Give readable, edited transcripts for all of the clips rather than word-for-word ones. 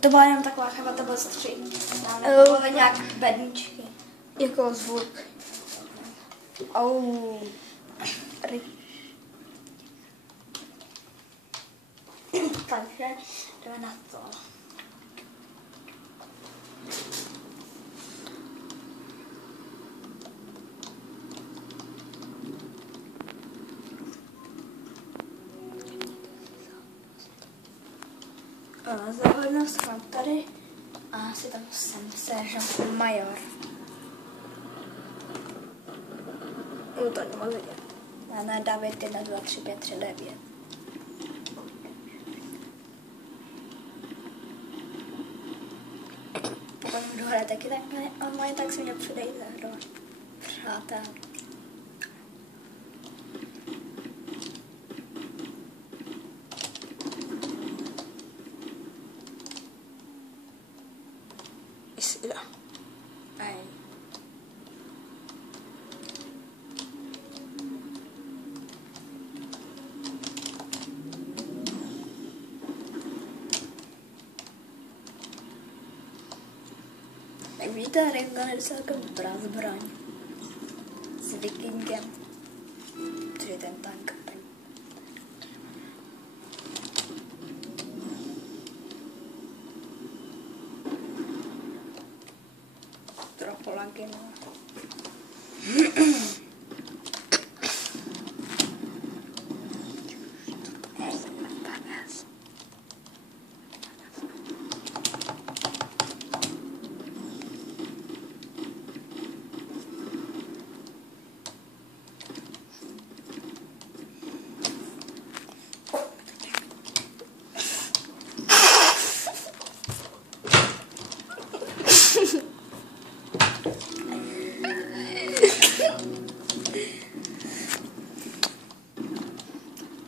To byla jenom taková chyba, to byl střih. To byly nějak bedničky. Jako zvuk. Au. Takže jdeme na to. Zahodnou schvál tady a si tam sem sežám major. No to nemohu vidět. Na David 1, 2, 3, 5, 3, 9. Pokud budu hrát taky takhle online, tak si mě přidejte do přátel. Jak víte, Ringan je celkem dobrá zbraň. S Vikingem. Což je ten tank. Trochu lagy, no.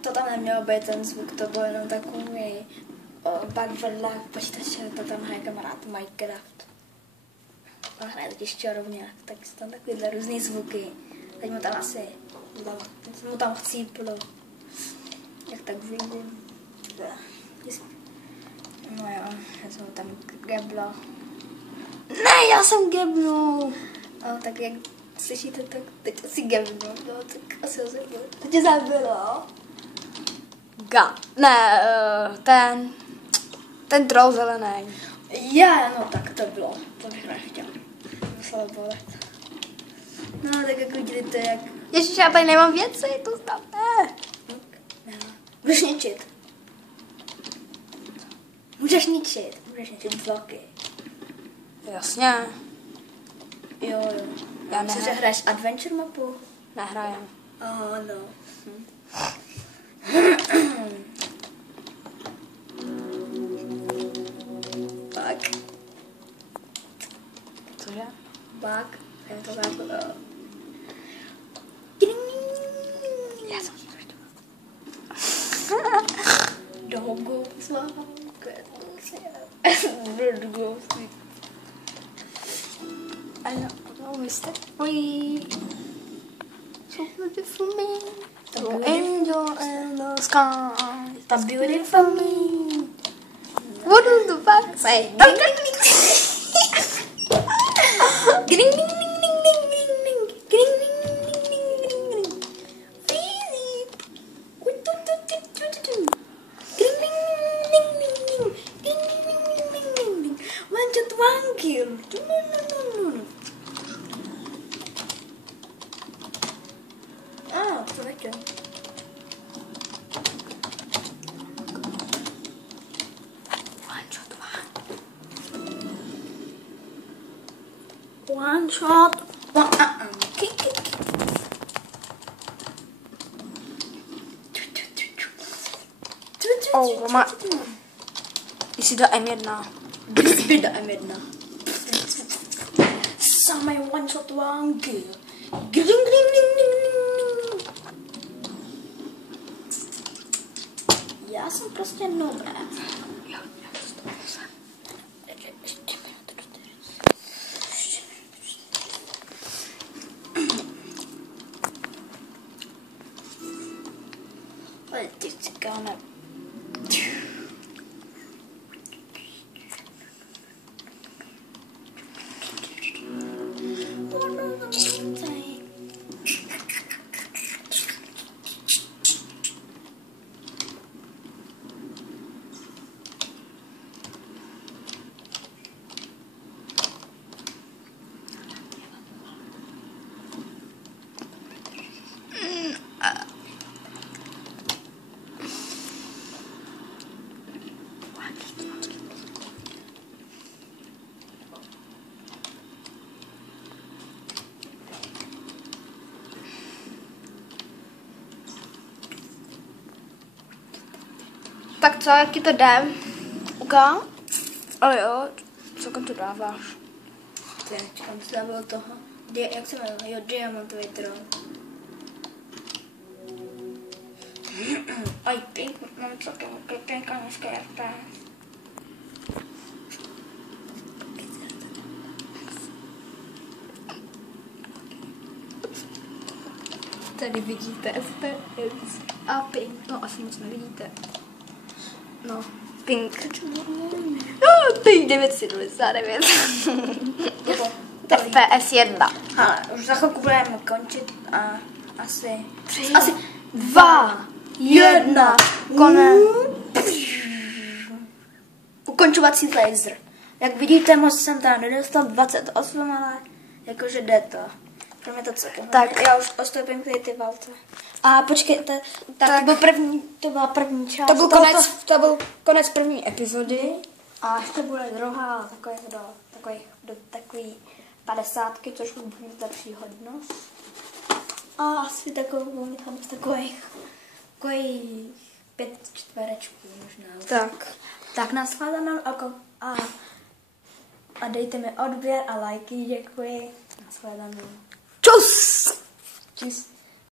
To tam nemělo být ten zvuk, to byl jenom takový pak vedle počítače, to tam hraje kamarád Minecraft. On hraje totiž čarovňák, tak jsou tam takovýhle různý zvuky. Teď mu tam asi, mu tam chcíplo. Jak tak vidím. No jo, já jsem tam geblo. Ne, já jsem gebnul. No, tak jak slyšíte, tak teď asi geblo. No, tak asi ho zabilo. To tě zabilo? Ne, ten troll zelený. Já, no tak to bylo. To bych nechtěl. Muselo bolet. No, tak jako vidíte, jak... Ježiš, já tady nemám věci, to tam ne. Můžeš ničit. Můžeš ničit bloky. Jasně. Jo. Já Myslíš, že hraješ adventure mapu? Nehrajem. Aha, no. Tak. Cože? Bak. Je to tak. Já jsem Dogo. Sláva. Dogo. I know Mr. Free. So beautiful me. So angel in the sky. The beautiful me. What does the fuck say? Ding ding ding ding ding ding ding. Ding ding ding ding ding ding. Philip. Ding ding ding ding ding. Ding ding ding ding ding ding. One shot, one kill. No. Ah, to taky. One shot. Kick. Oh, má... Jsi do M1. Kdyby do M1. Samé one shot, one kill. Ding ding ding ding ding. Já jsem prostě dobré. Tak co, jak ti to jde? Uká? Ale jo, celkem to dáváš. Čekám, co tam bylo toho. Jak se jmenuje? Jo, diamantový trón. Aj, pink, mám celkem pěkná dneska RTS. Tady vidíte FPS a pink. No, asi moc nevidíte. No, pink. No, pink 999. FPS 1. Ale už za chvilku budeme končit a asi 2, 1, konec. Ukončovací laser. Jak vidíte, moc jsem tam nedostal 28, ale jakože jde to. Pro mě to celkem. Tak. Já už ostoupím ty valce. A počkejte, tak to byla první část. To byl konec první epizody. A ještě bude druhá, takový 50, což bude mít lepší hodnost. A asi takový 5 čtverečků možná. Tak nashledanou a dejte mi odběr a lajky, děkuji. Nashledanou. Čus! Čus.